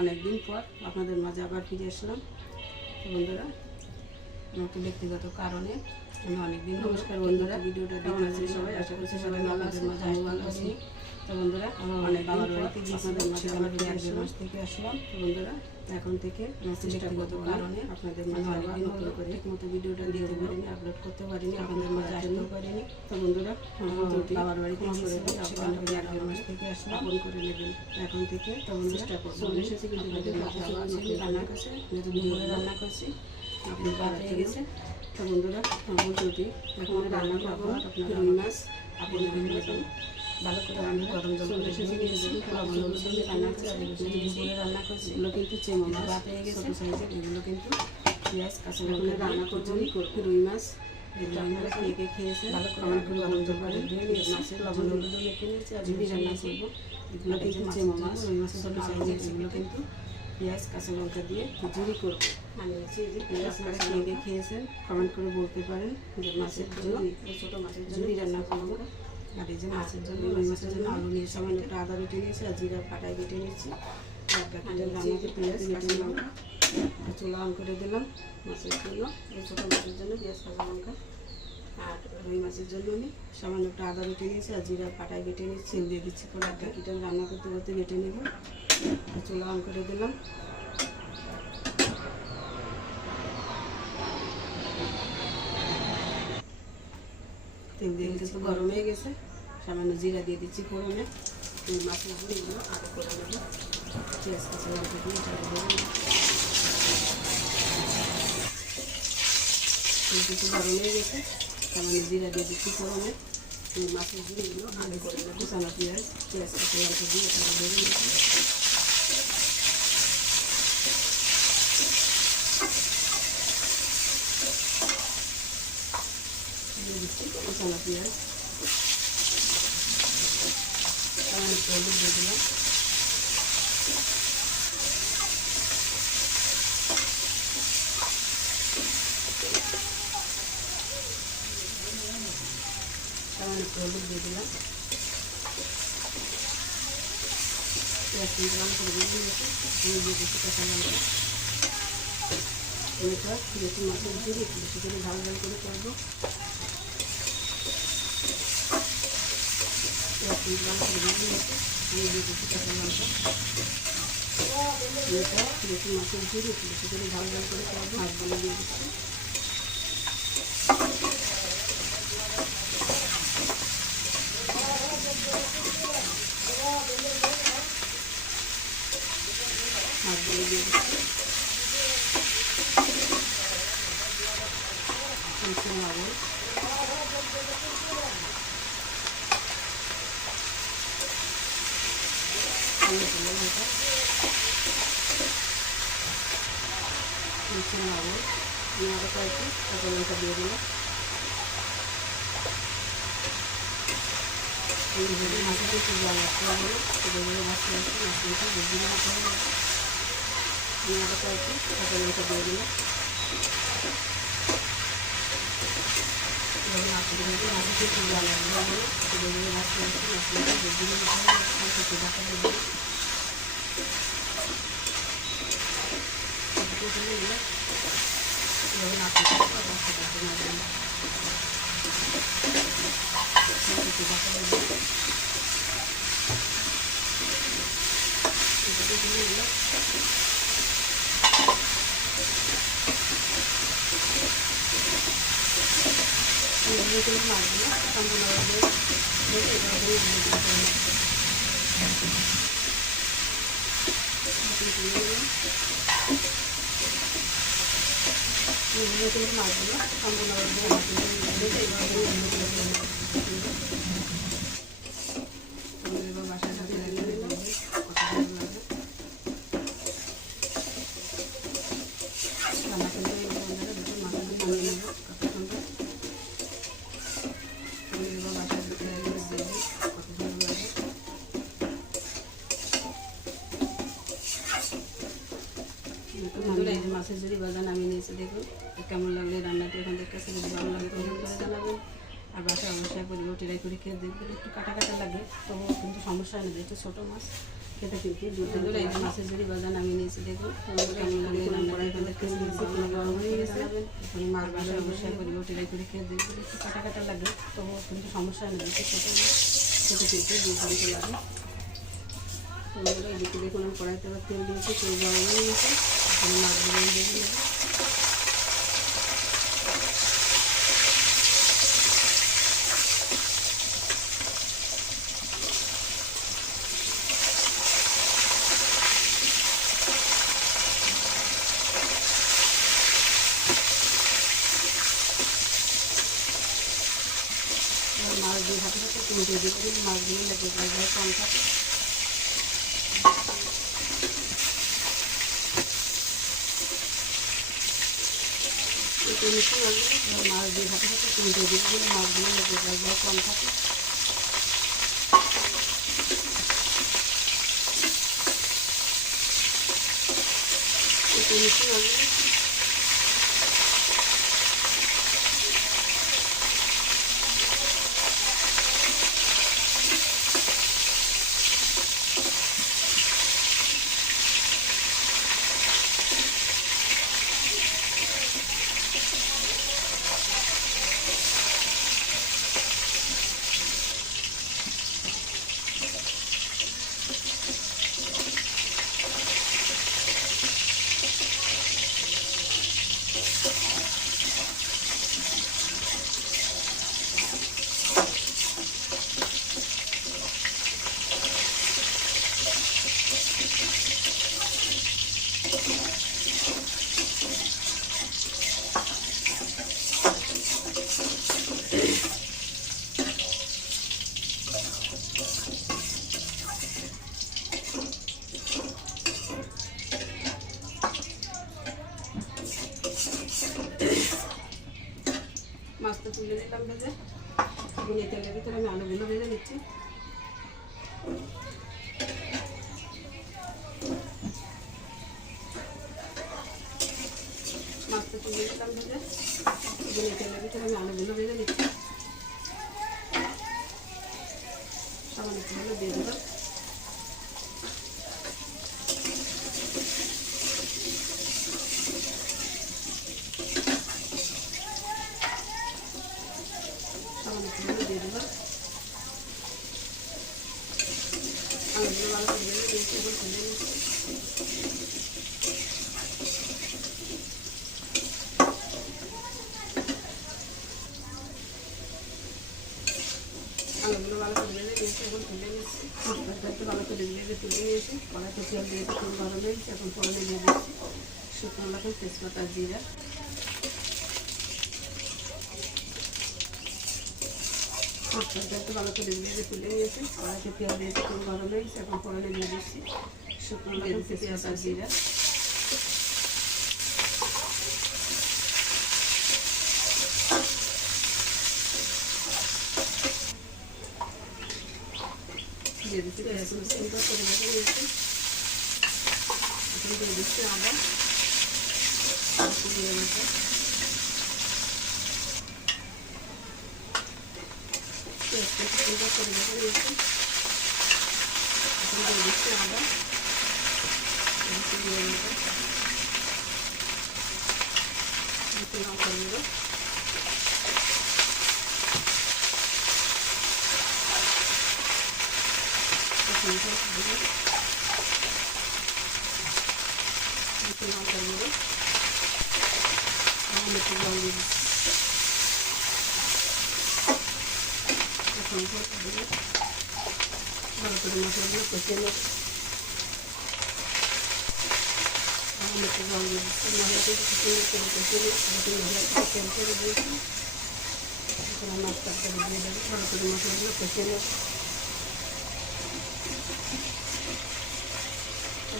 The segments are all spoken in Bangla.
অনেক দিন পর আপনাদের মাঝে আবার ফিরে আসলাম। বন্ধুরা, আমাকে ব্যক্তিগত কারণে আমি অনেকদিন নমস্কার বন্ধুরা, ভিডিওটা দেখতে আছি সবাই, আশা করছি সবাই ভালো আছেন, মাঝে আমি ভালো আছি। তো বন্ধুরা, অনেক বাবার বাড়িতে আপনাদের মাঝে আবার ফিরে আসলাম, মাস থেকে আসলাম। তো বন্ধুরা, এখন থেকে ব্যক্তিগত কারণে আপনাদের মাঝে অনেকদিন নতুন করে ঠিকমতো ভিডিওটা দিতে পারিনি, আপলোড করতে পারিনি, আপনাদের মাঝে আসতেও পারিনি। তো বন্ধুরা, বাবার বাড়িতে আপনাদের 1 মাস থেকে আসলাম, ফোন করে নেবেন এখন থেকে। তো চেষ্টা করবো চলে এসেছি, কিন্তু রান্না করছে, যেহেতু দুপুরে রান্না করছি, আপনি ভাত হয়ে গেছে। তো বন্ধুরা, বলছি এখন রান্না করবো রুই মাছ। আপনি ভালো করে আমি গরম জল করে এসেছি, লবণ হলুদ দিয়ে রান্না করছি, দুপুরে রান্না করছি। এগুলো কিন্তু চেমো মাছ, ভাত হয়ে গেছে ছোটো সাইজের। এগুলো কিন্তু পেঁয়াজ কাঁচা লঙ্কা রান্না করছি রুই মাছ। কে খেয়েছে ভালো করে গরম জল করে ধুয়ে নিয়ে মাছের লবণ হলুদ মেখে নিয়েছি, আর ঝুড়ি রান্না করবো। এগুলো কিন্তু চেমো মাছ, রুই মাছের ছোটো সাইজের। এগুলো কিন্তু পেঁয়াজ কাঁচা লঙ্কা দিয়ে খিচুড়ি করবো। আমি হচ্ছে এই যে পেঁয়াজ কাঁচা লঙ্কা খেয়েছেন, কমেন্ট করে বলতে পারেন যে মাছের জন্য ছোটো মাছের ঝুড়ি রান্না করবো। আর এই যে মাছের জন্য রুই মাছের জন্য আলু নিয়ে সামান্য একটা আদা বেটে নিয়েছি, আর জিরা পাটায় বেটে নিয়েছি। রান্নাতে পেঁয়াজ বেটে লঙ্কা চুলা অন করে দিলাম। মাছের জন্য এই ছোটো মাছের জন্য পেঁয়াজ কাঁচা লঙ্কা, আর রুই মাছের জন্য আমি সামান্য একটা আদা বেটে নিয়েছি, আর জিরা পাটায় বেটে নিচ্ছি। দিয়ে দিচ্ছি কড়াইটা, এটা রান্না করতে করতে বেটে নেব। চুলা অন করে দিলাম। তেল দিয়ে দিচ্ছি, গরম হয়ে গেছে। সামান্য জিরা দিয়ে দিচ্ছি ফোড়নে। মাছের গুঁড়িগুলো আগে করে নেব, পেঁয়াজ কাঁচা লঙ্কা দিয়ে এটাকে ভরে নেব। কিছু গরম হয়ে গেছে, সামান্য জিরা দিয়ে দিচ্ছি ফোড়নে। মাছের গুঁড়িগুলো আগে করে নেব, কুচানো পেঁয়াজ কাঁচা লঙ্কা দিয়ে এটাকে ভরে নেব। কুচানো পেঁয়াজ সামান্য হলুদ দিয়ে দিলাম। সামান্য হলুদ দিয়ে দিলাম। পেঁয়াজ কিন্তু ভালো করে ভেজে নিয়েছি, দিয়ে দিচ্ছি কাঁচা লঙ্কা। এটা বেশি মাছের ঝুড়ি একটু বেশি করে ঝাল ঝাল করে করবো। পেঁয়াজ কিন্তু ভালো করে ভেজে নিয়েছি, দিয়ে দিচ্ছি কাঁচা লঙ্কা। এটা বেশি মাছের ঝুড়ি একটু বেশি করে ঝাল ঝাল করে করবো। হাঁসগুলো দিয়ে দিচ্ছি। হাঁসগুলো দিয়ে দিচ্ছি। লবণ লবণ আরও কয়েকটি কাঁচা লঙ্কা দিয়ে দিলাম। এইভাবে মাছটা একটু জল রাখতে হবে, সেভাবে মাছটা মাছটা বুঝিয়ে রাখতে হবে। আরও কয়েকটি কাঁচা লঙ্কা দিয়ে দিলাম। মাছটা একটু জল রাখতে হবে, সেভাবে মাছটা বুঝিয়ে রাখতে হবে। মাছের ঝুড়ি ভাজা নামিয়ে নিয়েছে। দেখুন কেমন লাগলে রান্নাটি এখন দেখতে যদি ভালো লাগে কমেন্ট করে জানাবেন। আর বাসায় অবশ্যই করে রুটিরাই করে খেয়ে দেখবেন, একটু কাটা কাটা লাগে তবুও কিন্তু সমস্যা নেই, যেহেতু ছোটো মাছ খেতে কিন্তু দুধগুলো এই যে মাছের ঝুড়ি ভাজা নামিয়ে নিয়েছি। দেখুন কেমন লাগে কড়াই ফেলে খেয়ে নিয়েছি, পুরো গরম হয়ে গেছে। এখন মাছ বাসায় বসায় করি হোটেলে করে খেয়ে দেখবো, একটু কাটা কাটা লাগে, তবুও কিন্তু সমস্যা নেই, খেতে কিন্তু দুর্দান্ত লাগে। তোমরা এদিকে দেখুন আমি কড়াইতে আবার তেল দিয়েছি, তেল গরম হয়ে গেছে। এখন মাছগুলো দিয়ে দেবো। মাছ দিয়ে হাতে হাতে তুলতে দিই, মাছগুলো লেগে যায় কম থাকে। মাছ দিয়ে হাতে হাতে তুলতে দিই, মাছগুলো লেগে যায় কম থাকে। মাছটা তুলে নিলাম ভেজে, এখন এই তেলের ভিতরে আমি আলুগুলো ভেজে নিচ্ছি। মাছটা তুলে নিলাম ভেজে, এখন এই তেলের ভিতরে আমি আলুগুলো ভেজে নিচ্ছি। সামান্য একটু হলে দিয়ে দিলাম। দিয়ে দিলাম আলুগুলো ভালো করে ভেজে দিয়েছি, এখন তুলে নিচ্ছি। আলুগুলো ভালো করে ভেজে দিয়েছি, এখন তুলে নিচ্ছি। মশলাটা একটু ভালো করে ভেজে তুলে নিয়েছি। কড়াইতে তেল দিয়েছি, খুব গরম হয়েছে। এখন ফোড়নে দিয়ে দিচ্ছি শুকনো লঙ্কা, তেজপাতা, জিরা। মশলাটা একটু ভালো করে ভেজে তুলে নিয়েছি। কড়াইতে তেল দিয়েছি, খুব গরম হয়েছে। এখন ফোড়নে দিয়ে দিচ্ছি শুকনো লঙ্কা, তেজপাতা, জিরা। দিয়ে দিচ্ছি পেঁয়াজ কুচি করে ভেজে নিয়েছি। এখন দিয়ে দিচ্ছি আদা, জিরে বাটা। পেঁয়াজ কুচি করে ভেজে নিয়েছি। এখন দিয়ে দিচ্ছি আদা, জিরে বাটা, লঙ্কা গুঁড়ো। লঙ্কা গুঁড়ো, একটু জল দিয়ে দিচ্ছি। এখন ভালো করে মশলাগুলো কষিয়ে নেব। একটু জল দিয়ে দিচ্ছি। মশলাটা কষিয়ে মশলা তেল করে দিয়েছি। এখন মাছটা দিয়ে দেবো। ভালো করে মশলাগুলো কষিয়ে নেব।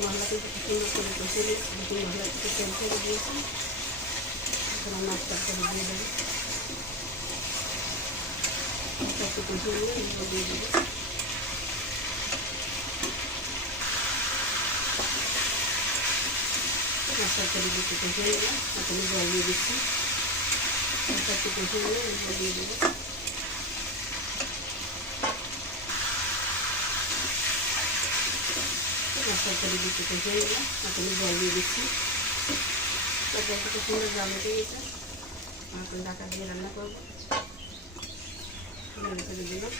মশলাটা সুন্দর করে কষিয়ে নিচ্ছি। মশলা থেকে তেল করে দিয়েছি। এখন মাছটা দিয়ে দেবো। একটু কষিয়ে নিয়ে এগুলো দিয়ে দেবো। মাছটা একটু কষিয়ে নিলাম। এখন জল দিয়ে দিচ্ছি। মাছটা একটু কষিয়ে নিয়ে এগুলো দিয়ে দেবো। তরকারি দিতে হয়ে গেলাম, এখন জল দিয়ে দিচ্ছি। তরকারিটা সুন্দর জাল উঠে গেছে, এখন ঢাকা দিয়ে রান্না করবো। করে দিলাম,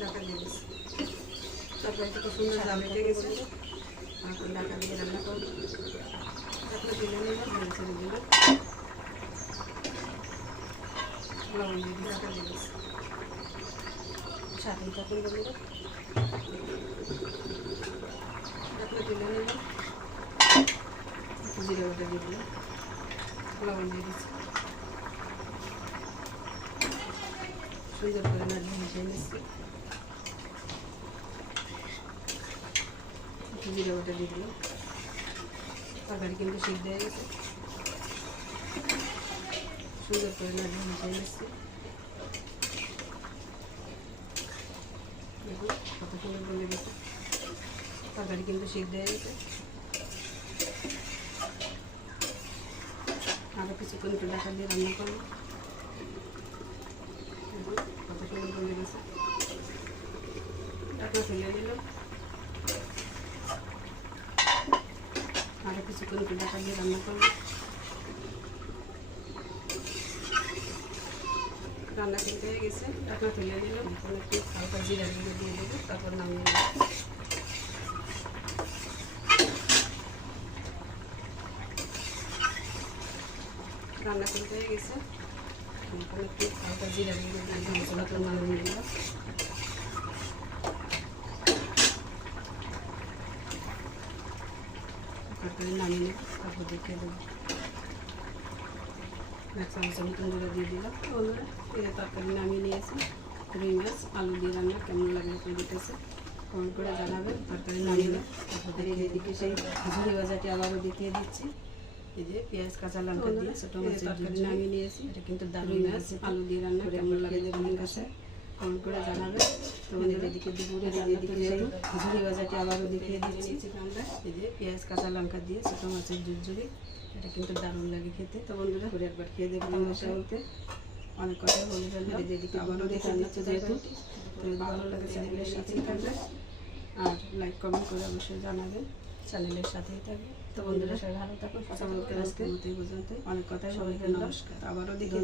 ঢাকা দিয়ে দিচ্ছি। তরকারিটা সুন্দর জাল উঠে গেছে, এখন ঢাকা দিয়ে রান্না করবো। ঢাকা দিলে নিলাম, ছেড়ে দিলাম, লবণ দিয়ে দিই, ঢাকা দিয়ে দিচ্ছি। সাথে তখন বন্ধুরা ঢাকা তুলে নিলাম, জিরে বাটা দিয়ে দিলাম, লবণ দিয়ে দিচ্ছি, সুন্দর করে নাড়িয়ে মিশিয়ে নিচ্ছি। জিরে বাটা দিয়ে দিলাম, তরকারি কিন্তু সিদ্ধ হয়ে গেছে, সুন্দর করে নাড়িয়ে মিশিয়ে নিচ্ছি। দেখুন কত সুন্দর বলে গেছে, তরকারি কিন্তু সিদ্ধ হয়ে গেছে। আরও কিছুক্ষণ একটু ঢাকা দিয়ে রান্না করবো। দেখুন কত সুন্দর বলে গেছে, ঢাকা ফেলে দিলাম, আরও কিছুক্ষণ একটু ঢাকা দিয়ে রান্না করবো। রান্না কিন্তু হয়ে গেছে, ঢাকা তুলে দিলাম, এখন একটু হালকা জিরা গুঁড়ো দিয়ে দেবো, তারপর নামিয়ে নেব। রান্না কিন্তু হয়ে গেছে, এখন একটু হালকা জিরা গুঁড়ো দিয়ে মশলাটা নামিয়ে দিলাম। তরকারি নামিয়ে নেব, তারপর দেখিয়ে দেবো। এক চামচের মতন গুঁড়ো দিয়ে দিলাম। বন্ধুরা এই তরকারি নামিয়ে নিয়েছি, রুই মাছ আলু দিয়ে রান্না কেমন লাগলো করে দিতেছে কমেন্ট করে জানাবেন। তরকারি নামিয়ে নেব, তারপর এদিকে সেই ঝুড়ি ভাজাটি আবারও দেখিয়ে দিচ্ছি। এই যে পেঁয়াজ কাঁচা লঙ্কা দিয়ে ছোটো মাছের তরকারি নামিয়ে নিয়েছি, এটা কিন্তু রুই মাছ আলু দিয়ে রান্না কেমন লাগে আপনাদের কাছে কমেন্ট করে জানাবেন। তো এদিকে দুপুরে এদিকে সেই ঝুড়ি ভাজাটি আবারও দেখিয়ে দিচ্ছি আমরা। এই যে পেঁয়াজ কাঁচা লঙ্কা দিয়ে ছোটো মাছের ঝুরঝুরি, এটা কিন্তু দারুণ লাগে খেতে। তো বন্ধুরা করে একবার খেয়ে দেখলাম, বসে বলতে অনেক কথাই বলে ফেললাম। এদিকে বড় দেখে নিচ্ছে যেহেতু, তো ভালো লাগে চ্যানেলের সাথেই থাকবে আর লাইক কমেন্ট করে অবশ্যই জানাবেন, চ্যানেলের সাথেই থাকবে। তো বন্ধুরা সবাই ভালো থাকুন, আজকে মতোই পর্যন্ত অনেক কথাই সবাইকে নমস্কার। আবারও দেখে